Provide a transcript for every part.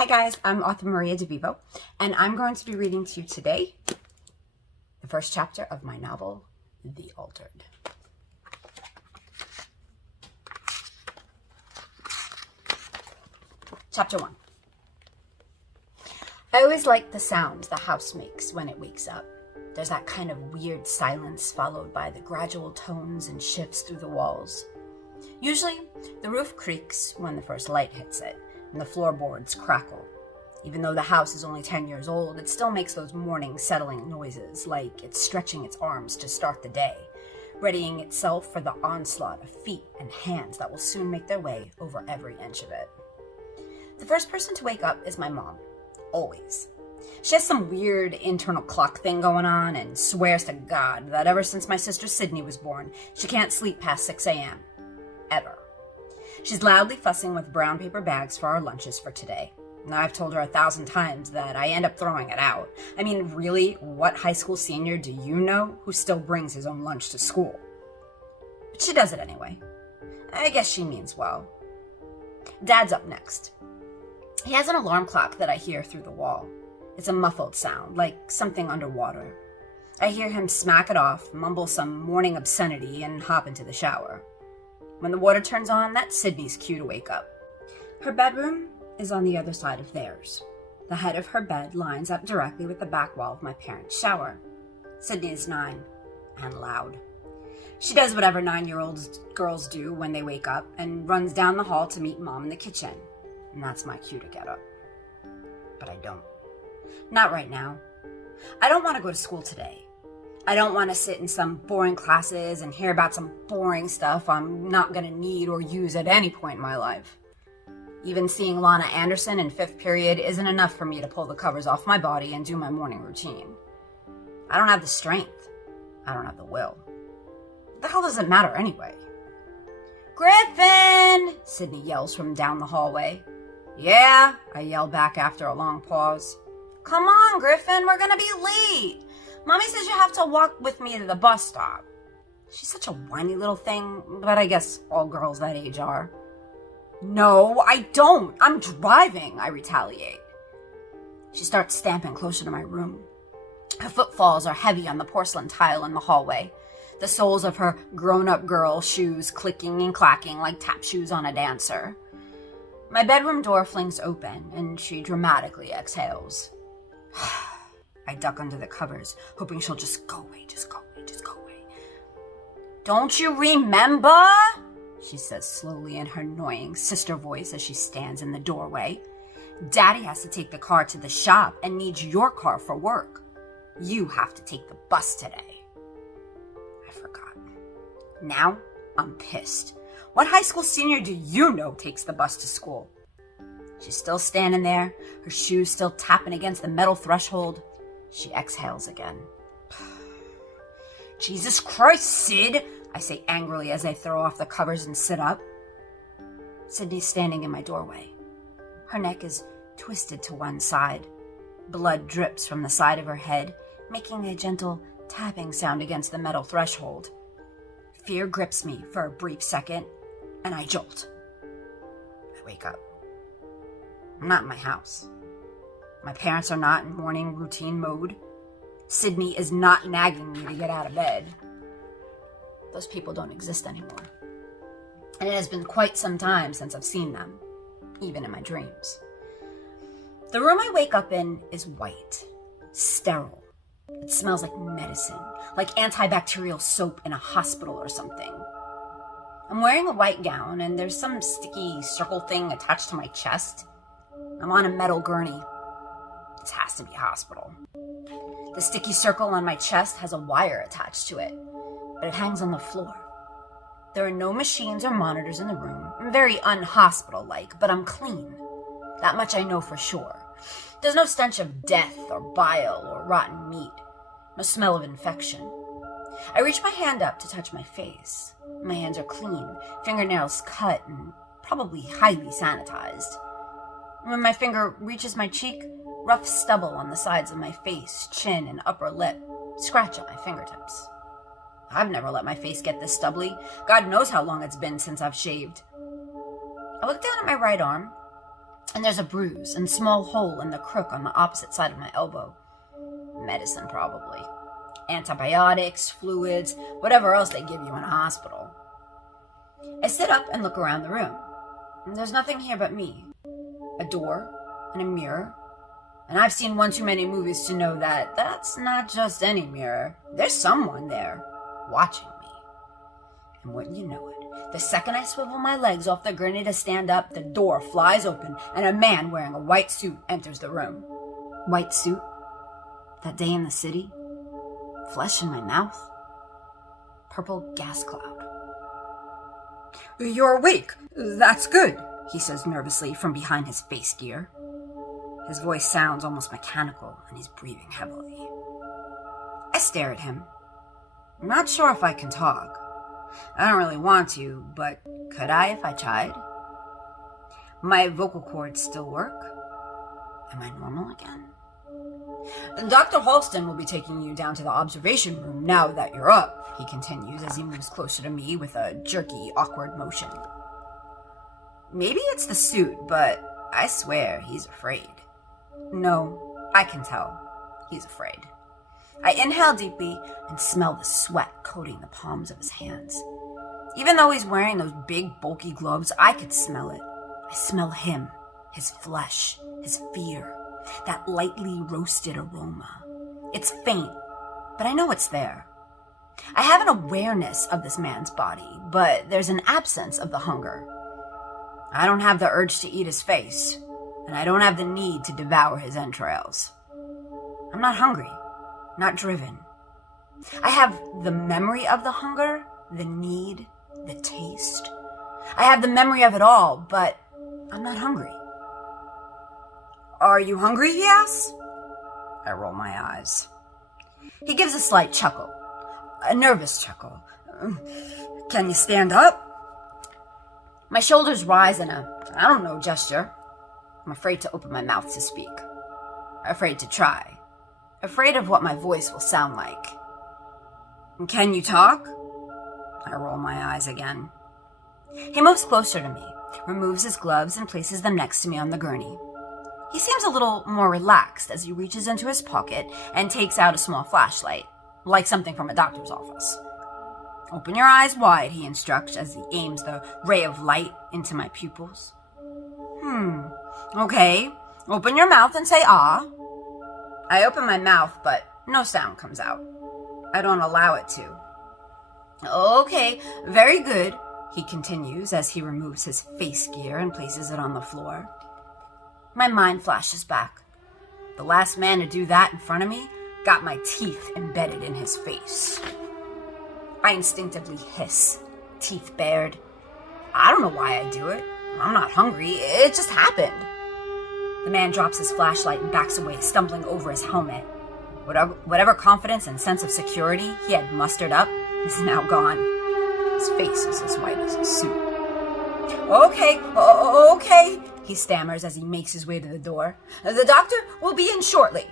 Hi guys, I'm author Maria DeVivo, and I'm going to be reading to you today the first chapter of my novel, The Altered. Chapter 1. I always like the sound the house makes when it wakes up. There's that kind of weird silence followed by the gradual tones and shifts through the walls. Usually, the roof creaks when the first light hits it, and the floorboards crackle. Even though the house is only 10 years old, it still makes those morning settling noises, like it's stretching its arms to start the day, readying itself for the onslaught of feet and hands that will soon make their way over every inch of it. The first person to wake up is my mom, always. She has some weird internal clock thing going on and swears to God that ever since my sister Sydney was born, she can't sleep past 6 a.m. Ever. She's loudly fussing with brown paper bags for our lunches for today. Now, I've told her 1,000 times that I end up throwing it out. I mean, really, what high school senior do you know who still brings his own lunch to school? But she does it anyway. I guess she means well. Dad's up next. He has an alarm clock that I hear through the wall. It's a muffled sound, like something underwater. I hear him smack it off, mumble some morning obscenity, and hop into the shower. When the water turns on, that's Sydney's cue to wake up. Her bedroom is on the other side of theirs. The head of her bed lines up directly with the back wall of my parents' shower. Sydney is 9 and loud. She does whatever 9-year-old girls do when they wake up and runs down the hall to meet Mom in the kitchen. And that's my cue to get up. But I don't. Not right now. I don't want to go to school today. I don't want to sit in some boring classes and hear about some boring stuff I'm not going to need or use at any point in my life. Even seeing Lana Anderson in 5th period isn't enough for me to pull the covers off my body and do my morning routine. I don't have the strength. I don't have the will. What the hell does it matter anyway? "Griffin!" Sydney yells from down the hallway. "Yeah," I yell back after a long pause. "Come on, Griffin, we're gonna be late. Mommy says you have to walk with me to the bus stop." She's such a whiny little thing, but I guess all girls that age are. "No, I don't. I'm driving," I retaliate. She starts stamping closer to my room. Her footfalls are heavy on the porcelain tile in the hallway, the soles of her grown-up girl shoes clicking and clacking like tap shoes on a dancer. My bedroom door flings open, and she dramatically exhales. I duck under the covers, hoping she'll just go away, just go away, just go away. "Don't you remember?" she says slowly in her annoying sister voice as she stands in the doorway. "Daddy has to take the car to the shop and needs your car for work. You have to take the bus today." I forgot. Now I'm pissed. What high school senior do you know takes the bus to school? She's still standing there, her shoes still tapping against the metal threshold. She exhales again. "Jesus Christ, Sid!" I say angrily as I throw off the covers and sit up. Sydney's standing in my doorway. Her neck is twisted to one side. Blood drips from the side of her head, making a gentle tapping sound against the metal threshold. Fear grips me for a brief second, and I jolt. I wake up. I'm not in my house. My parents are not in morning routine mode. Sydney is not nagging me to get out of bed. Those people don't exist anymore. And it has been quite some time since I've seen them, even in my dreams. The room I wake up in is white, sterile. It smells like medicine, like antibacterial soap in a hospital or something. I'm wearing a white gown, and there's some sticky circle thing attached to my chest. I'm on a metal gurney. This has to be a hospital. The sticky circle on my chest has a wire attached to it, but it hangs on the floor. There are no machines or monitors in the room. I'm very unhospital-like, but I'm clean. That much I know for sure. There's no stench of death or bile or rotten meat. No smell of infection. I reach my hand up to touch my face. My hands are clean, fingernails cut and probably highly sanitized. When my finger reaches my cheek, rough stubble on the sides of my face, chin, and upper lip scratch at my fingertips. I've never let my face get this stubbly. God knows how long it's been since I've shaved. I look down at my right arm. And there's a bruise and small hole in the crook on the opposite side of my elbow. Medicine, probably. Antibiotics, fluids, whatever else they give you in a hospital. I sit up and look around the room. There's nothing here but me. A door and a mirror. And I've seen one too many movies to know that that's not just any mirror. There's someone there, watching me. And wouldn't you know it, the second I swivel my legs off the gurney to stand up, the door flies open and a man wearing a white suit enters the room. White suit? That day in the city? Flesh in my mouth? Purple gas cloud. "You're awake. That's good," he says nervously from behind his face gear. His voice sounds almost mechanical, and he's breathing heavily. I stare at him. I'm not sure if I can talk. I don't really want to, but could I if I tried? My vocal cords still work? Am I normal again? "Dr. Halston will be taking you down to the observation room now that you're up," he continues as he moves closer to me with a jerky, awkward motion. Maybe it's the suit, but I swear he's afraid. No, I can tell. He's afraid. I inhale deeply and smell the sweat coating the palms of his hands. Even though he's wearing those big, bulky gloves, I could smell it. I smell him, his flesh, his fear, that lightly roasted aroma. It's faint, but I know it's there. I have an awareness of this man's body, but there's an absence of the hunger. I don't have the urge to eat his face, and I don't have the need to devour his entrails. I'm not hungry, not driven. I have the memory of the hunger, the need, the taste. I have the memory of it all, but I'm not hungry. "Are you hungry?" he asks. I roll my eyes. He gives a slight chuckle, a nervous chuckle. "Can you stand up?" My shoulders rise in a, gesture. I'm afraid to open my mouth to speak. Afraid to try. Afraid of what my voice will sound like. "Can you talk?" I roll my eyes again. He moves closer to me, removes his gloves and places them next to me on the gurney. He seems a little more relaxed as he reaches into his pocket and takes out a small flashlight, like something from a doctor's office. "Open your eyes wide," he instructs as he aims the ray of light into my pupils. Okay. Open your mouth and say ah." I open my mouth, but no sound comes out. I don't allow it to. "Okay, very good," he continues as he removes his face gear and places it on the floor. My mind flashes back. The last man to do that in front of me got my teeth embedded in his face. I instinctively hiss, teeth bared. I don't know why I do it. I'm not hungry. It just happened. The man drops his flashlight and backs away, stumbling over his helmet. Whatever confidence and sense of security he had mustered up is now gone. His face is as white as his suit. Okay, he stammers as he makes his way to the door. "The doctor will be in shortly."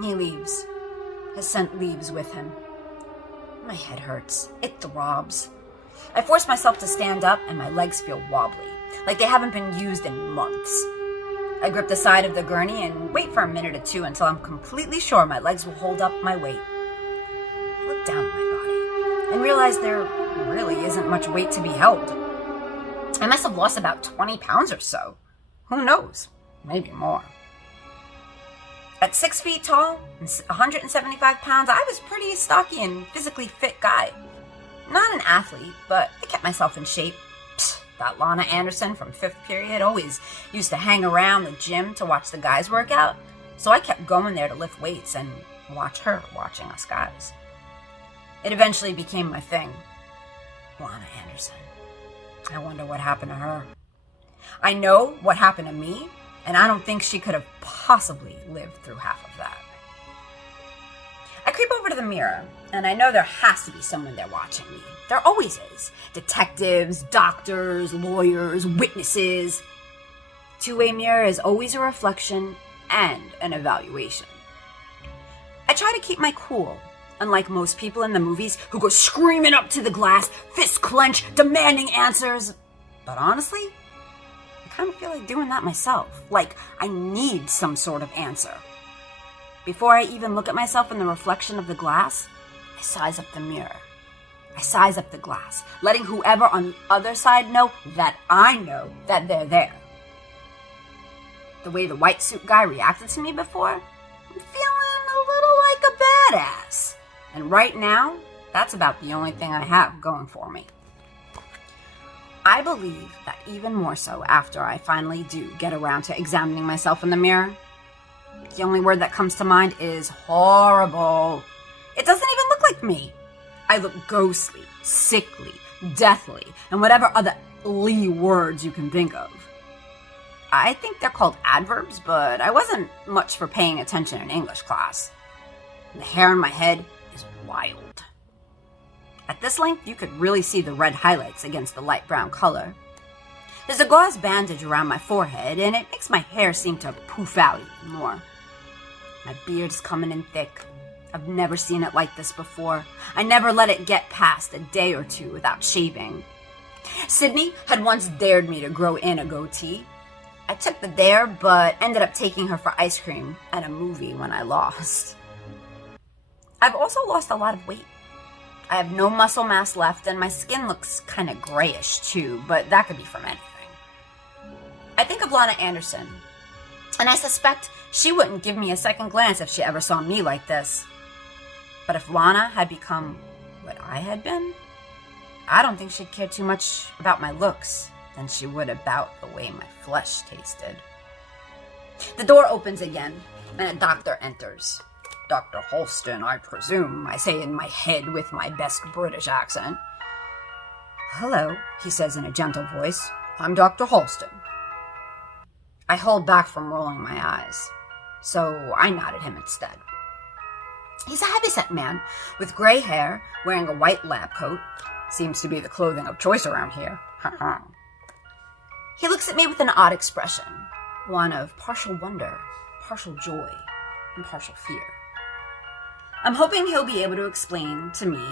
He leaves. His scent leaves with him. My head hurts. It throbs. I force myself to stand up and my legs feel wobbly, like they haven't been used in months. I grip the side of the gurney and wait for a minute or two until I'm completely sure my legs will hold up my weight. I look down at my body and realize there really isn't much weight to be held. I must have lost about 20 pounds or so. Who knows? Maybe more. At 6 feet tall and 175 pounds, I was a pretty stocky and physically fit guy. Not an athlete, but I kept myself in shape. That Lana Anderson from 5th period always used to hang around the gym to watch the guys work out, so I kept going there to lift weights and watch her watching us guys. It eventually became my thing. Lana Anderson. I wonder what happened to her. I know what happened to me, and I don't think she could have possibly lived through half of that. I creep over to the mirror, and I know there has to be someone there watching me. There always is. Detectives, doctors, lawyers, witnesses. Two-way mirror is always a reflection and an evaluation. I try to keep my cool, unlike most people in the movies who go screaming up to the glass, fists clenched, demanding answers. But honestly, I kind of feel like doing that myself. Like I need some sort of answer. Before I even look at myself in the reflection of the glass, I size up the mirror. I size up the glass, letting whoever on the other side know that I know that they're there. The way the white suit guy reacted to me before, I'm feeling a little like a badass. And right now, that's about the only thing I have going for me. I believe that even more so after I finally do get around to examining myself in the mirror. The only word that comes to mind is horrible. It doesn't even look like me. I look ghostly, sickly, deathly, and whatever other Lee words you can think of. I think they're called adverbs, but I wasn't much for paying attention in English class. The hair on my head is wild. At this length, you could really see the red highlights against the light brown color. There's a gauze bandage around my forehead, and it makes my hair seem to poof out even more. My beard is coming in thick. I've never seen it like this before. I never let it get past a day or two without shaving. Sydney had once dared me to grow in a goatee. I took the dare, but ended up taking her for ice cream at a movie when I lost. I've also lost a lot of weight. I have no muscle mass left, and my skin looks kind of grayish too, but that could be from anything. I think of Lana Anderson, and I suspect she wouldn't give me a second glance if she ever saw me like this. But if Lana had become what I had been, I don't think she'd care too much about my looks than she would about the way my flesh tasted. The door opens again, and a doctor enters. Dr. Halston, I presume, I say in my head with my best British accent. Hello, he says in a gentle voice. I'm Dr. Halston. I hold back from rolling my eyes, so I nod at him instead. He's a heavyset man with gray hair, wearing a white lab coat. Seems to be the clothing of choice around here. He looks at me with an odd expression, one of partial wonder, partial joy, and partial fear. I'm hoping he'll be able to explain to me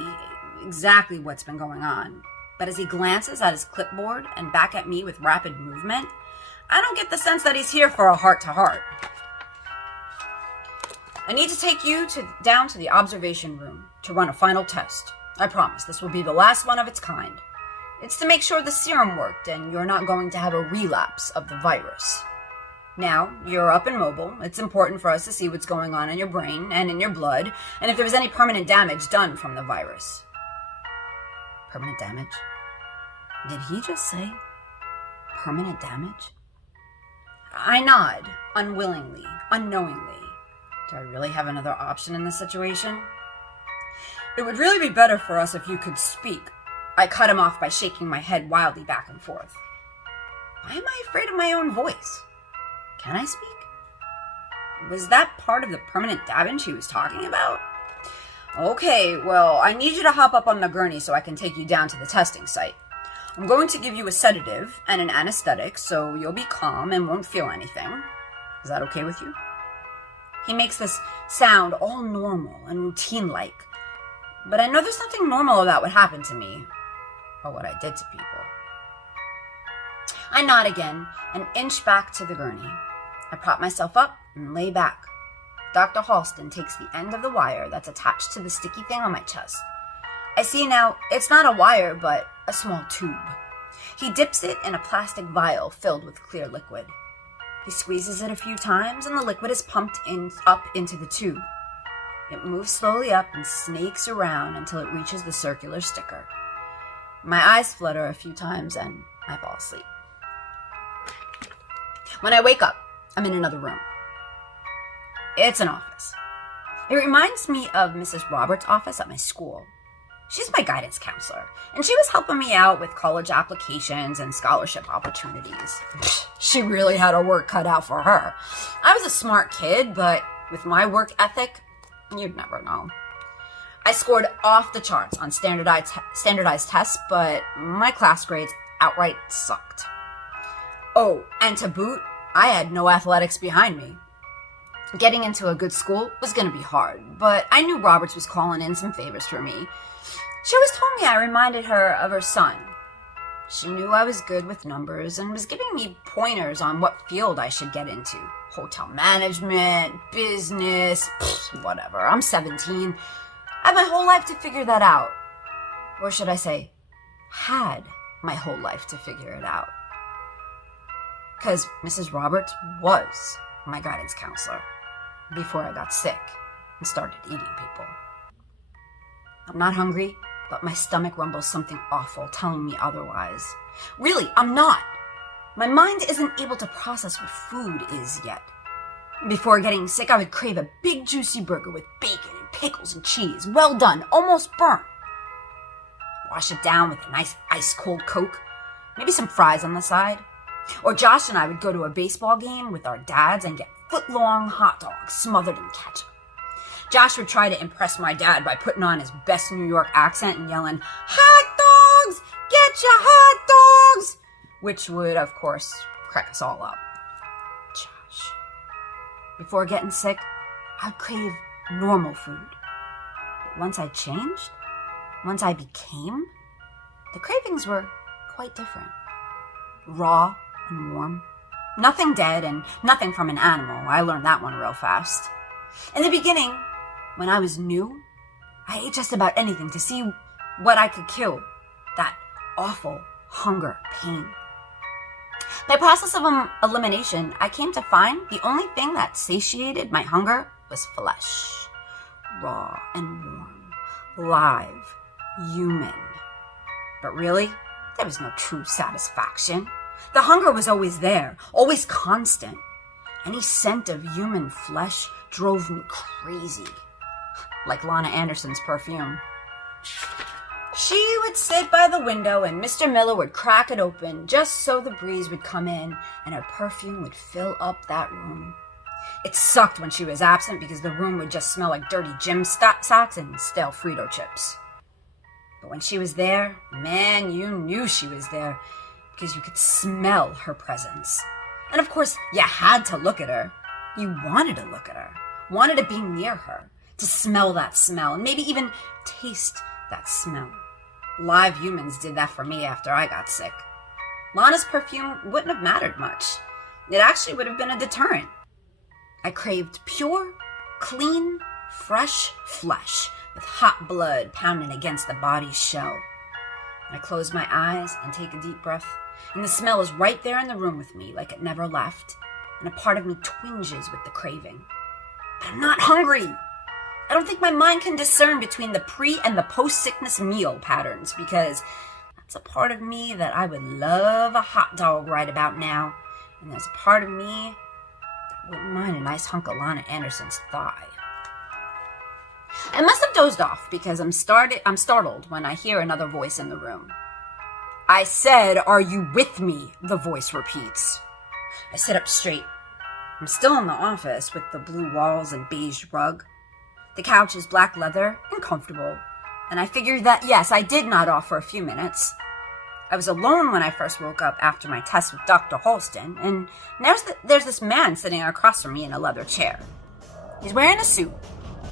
exactly what's been going on, but as he glances at his clipboard and back at me with rapid movement, I don't get the sense that he's here for a heart-to-heart. I need to take you down to the observation room to run a final test. I promise this will be the last one of its kind. It's to make sure the serum worked and you're not going to have a relapse of the virus. Now, you're up and mobile. It's important for us to see what's going on in your brain and in your blood, and if there was any permanent damage done from the virus. Permanent damage? Did he just say permanent damage? I nod, unwillingly, unknowingly. Do I really have another option in this situation? It would really be better for us if you could speak. I cut him off by shaking my head wildly back and forth. Why am I afraid of my own voice? Can I speak? Was that part of the permanent damage he was talking about? Okay, well, I need you to hop up on the gurney so I can take you down to the testing site. I'm going to give you a sedative and an anesthetic so you'll be calm and won't feel anything. Is that okay with you? He makes this sound all normal and routine-like, but I know there's nothing normal about what happened to me, or what I did to people. I nod again and inch back to the gurney. I prop myself up and lay back. Dr. Halston takes the end of the wire that's attached to the sticky thing on my chest. I see now it's not a wire, but a small tube. He dips it in a plastic vial filled with clear liquid. He squeezes it a few times and the liquid is pumped up into the tube. It moves slowly up and snakes around until it reaches the circular sticker. My eyes flutter a few times and I fall asleep. When I wake up, I'm in another room. It's an office. It reminds me of Mrs. Roberts' office at my school. She's my guidance counselor, and she was helping me out with college applications and scholarship opportunities. She really had her work cut out for her. I was a smart kid, but with my work ethic, you'd never know. I scored off the charts on standardized tests, but my class grades outright sucked. Oh, and to boot, I had no athletics behind me. Getting into a good school was going to be hard, but I knew Roberts was calling in some favors for me. She always told me I reminded her of her son. She knew I was good with numbers and was giving me pointers on what field I should get into. Hotel management, business, whatever. I'm 17. I have my whole life to figure that out. Or should I say, had my whole life to figure it out. Because Mrs. Roberts was my guidance counselor before I got sick and started eating people. I'm not hungry, but my stomach rumbles something awful telling me otherwise. Really, I'm not. My mind isn't able to process what food is yet. Before getting sick, I would crave a big juicy burger with bacon and pickles and cheese, well done, almost burnt. Wash it down with a nice ice-cold Coke, maybe some fries on the side. Or Josh and I would go to a baseball game with our dads and get foot-long hot dogs smothered in ketchup. Josh would try to impress my dad by putting on his best New York accent and yelling, "Hot dogs! Get your hot dogs!" Which would, of course, crack us all up. Josh. Before getting sick, I'd crave normal food. But once I changed, once I became, the cravings were quite different. Raw and warm. Nothing dead and nothing from an animal. I learned that one real fast. In the beginning, when I was new, I ate just about anything to see what I could kill that awful hunger pain. By process of elimination, I came to find the only thing that satiated my hunger was flesh. Raw and warm, live, human. But really, there was no true satisfaction. The hunger was always there, always constant. Any scent of human flesh drove me crazy, like Lana Anderson's perfume. She would sit by the window and Mr. Miller would crack it open just so the breeze would come in and her perfume would fill up that room. It sucked when she was absent because the room would just smell like dirty gym socks and stale Frito chips. But when she was there, man, you knew she was there because you could smell her presence. And of course, you had to look at her. You wanted to look at her, wanted to be near her, to smell that smell, and maybe even taste that smell. Live humans did that for me after I got sick. Lana's perfume wouldn't have mattered much. It actually would have been a deterrent. I craved pure, clean, fresh flesh with hot blood pounding against the body's shell. I close my eyes and take a deep breath, and the smell is right there in the room with me like it never left, and a part of me twinges with the craving. But I'm not hungry. I don't think my mind can discern between the pre- and the post-sickness meal patterns because that's a part of me that I would love a hot dog right about now, and there's a part of me that wouldn't mind a nice hunk of Lana Anderson's thigh. I must have dozed off because I'm startled when I hear another voice in the room. I said, "Are you with me?" the voice repeats. I sit up straight. I'm still in the office with the blue walls and beige rug. The couch is black leather and comfortable, and I figured that, yes, I did nod off for a few minutes. I was alone when I first woke up after my test with Dr. Holston, and there's this man sitting across from me in a leather chair. He's wearing a suit.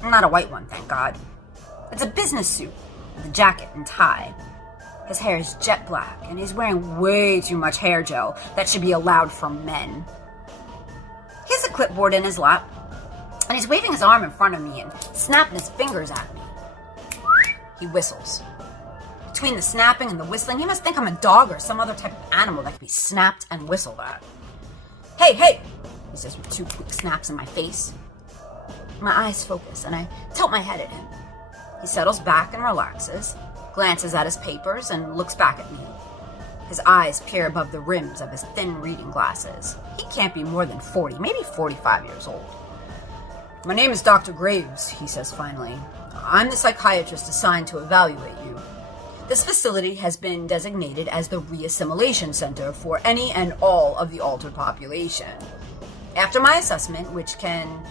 Not a white one, thank God. It's a business suit with a jacket and tie. His hair is jet black, and he's wearing way too much hair gel that should be allowed for men. He has a clipboard in his lap, and he's waving his arm in front of me and snapping his fingers at me. He whistles. Between the snapping and the whistling, he must think I'm a dog or some other type of animal that can be snapped and whistled at. "Hey, hey," he says with 2 quick snaps in my face. My eyes focus, and I tilt my head at him. He settles back and relaxes, glances at his papers, and looks back at me. His eyes peer above the rims of his thin reading glasses. He can't be more than 40, maybe 45 years old. "My name is Dr. Graves," he says finally. "I'm the psychiatrist assigned to evaluate you. This facility has been designated as the Reassimilation Center for any and all of the altered population. After my assessment, which can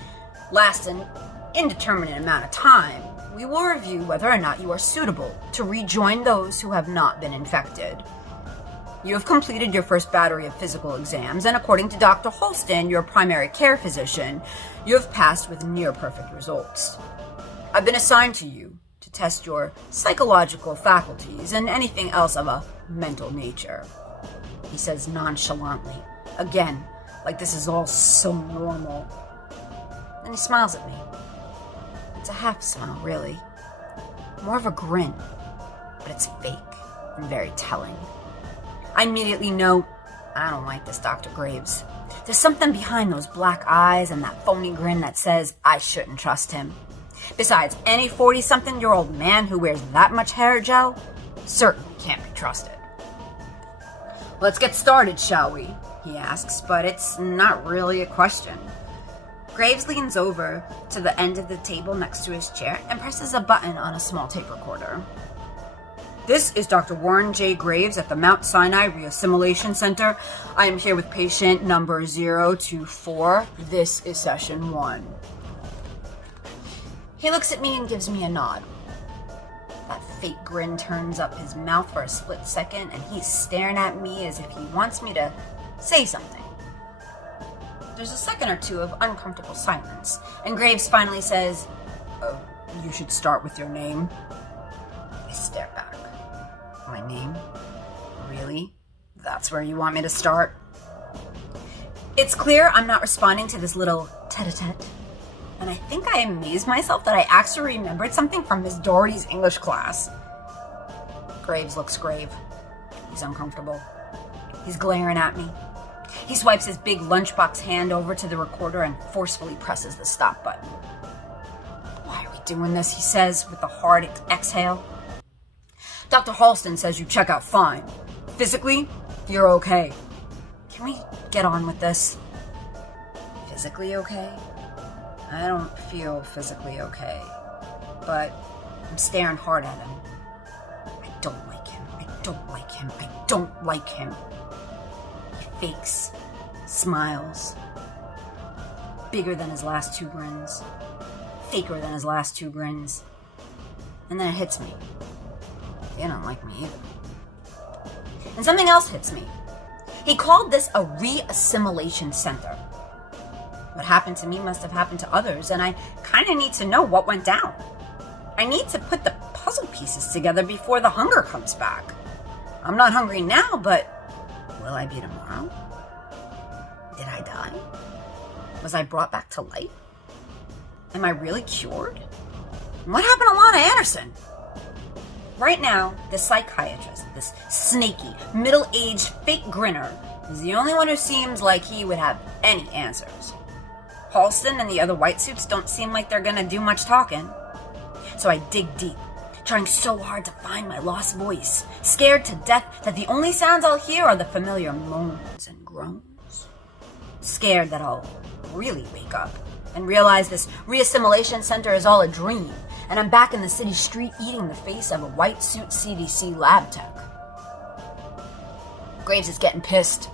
last an indeterminate amount of time, we will review whether or not you are suitable to rejoin those who have not been infected. You have completed your first battery of physical exams, and according to Dr. Holston, your primary care physician, you have passed with near-perfect results. I've been assigned to you to to test your psychological faculties and anything else of a mental nature," he says nonchalantly, again, like this is all so normal. Then he smiles at me. It's a half smile, really. More of a grin, but it's fake and very telling. I immediately know I don't like this Dr. Graves. There's something behind those black eyes and that phony grin that says I shouldn't trust him. Besides, any 40-something-year-old man who wears that much hair gel certainly can't be trusted. "Let's get started, shall we?" he asks, but it's not really a question. Graves leans over to the end of the table next to his chair and presses a button on a small tape recorder. "This is Dr. Warren J. Graves at the Mount Sinai Reassimilation Center. I am here with patient number 024. This is session 1. He looks at me and gives me a nod. That fake grin turns up his mouth for a split second, and he's staring at me as if he wants me to say something. There's a second or two of uncomfortable silence, and Graves finally says, "You should start with your name." I stare back. "My name? Really? That's where you want me to start?" It's clear I'm not responding to this little tete-a-tete, and I think I amaze myself that I actually remembered something from Miss Doherty's English class. Graves looks grave. He's uncomfortable. He's glaring at me. He swipes his big lunchbox hand over to the recorder and forcefully presses the stop button. "Why are we doing this?" he says with a hard exhale. "Dr. Halston says you check out fine. Physically, you're okay. Can we get on with this?" Physically okay? I don't feel physically okay, but I'm staring hard at him. I don't like him. I don't like him. I don't like him. He fakes, smiles. Bigger than his last 2 grins. Faker than his last 2 grins. And then it hits me. He don't like me either. And something else hits me. He called this a reassimilation center. What happened to me must have happened to others, and I kind of need to know what went down. I need to put the puzzle pieces together before the hunger comes back. I'm not hungry now, but will I be tomorrow? Did I die? Was I brought back to life? Am I really cured? And what happened to Lana Anderson? Right now, the psychiatrist, this snaky, middle-aged fake grinner, is the only one who seems like he would have any answers. Halston and the other white suits don't seem like they're gonna do much talking. So I dig deep, trying so hard to find my lost voice, scared to death that the only sounds I'll hear are the familiar moans and groans. Scared that I'll really wake up and realize this reassimilation center is all a dream, and I'm back in the city street eating the face of a white suit CDC lab tech. Graves is getting pissed.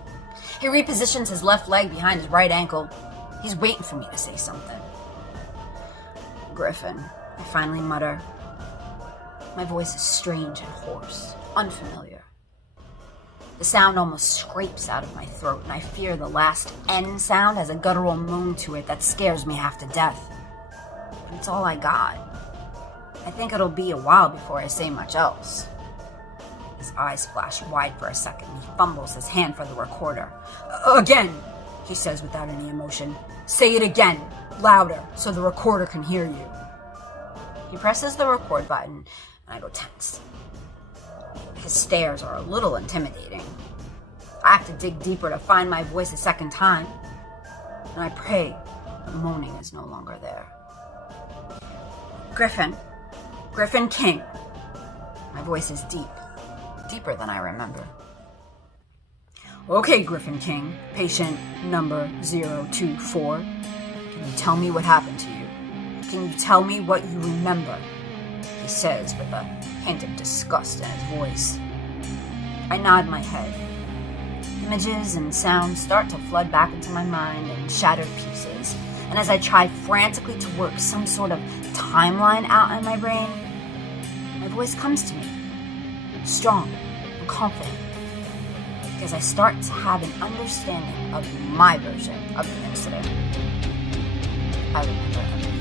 He repositions his left leg behind his right ankle. He's waiting for me to say something. "Griffin," I finally mutter. My voice is strange and hoarse, unfamiliar. The sound almost scrapes out of my throat, and I fear the last N sound has a guttural moan to it that scares me half to death. But it's all I got. I think it'll be a while before I say much else. His eyes flash wide for a second, and he fumbles his hand for the recorder. "Again," he says without any emotion. "Say it again, louder, so the recorder can hear you." He presses the record button, and I go tense. His stares are a little intimidating. I have to dig deeper to find my voice a second time, and I pray the moaning is no longer there. Griffin King." My voice is deep, deeper than I remember. "Okay, Griffin King, patient number 024. Can you tell me what happened to you? Can you tell me what you remember?" he says with a hint of disgust in his voice. I nod my head. Images and sounds start to flood back into my mind in shattered pieces, and as I try frantically to work some sort of timeline out in my brain, my voice comes to me, strong and confident, because I start to have an understanding of my version of the incident. I remember everything.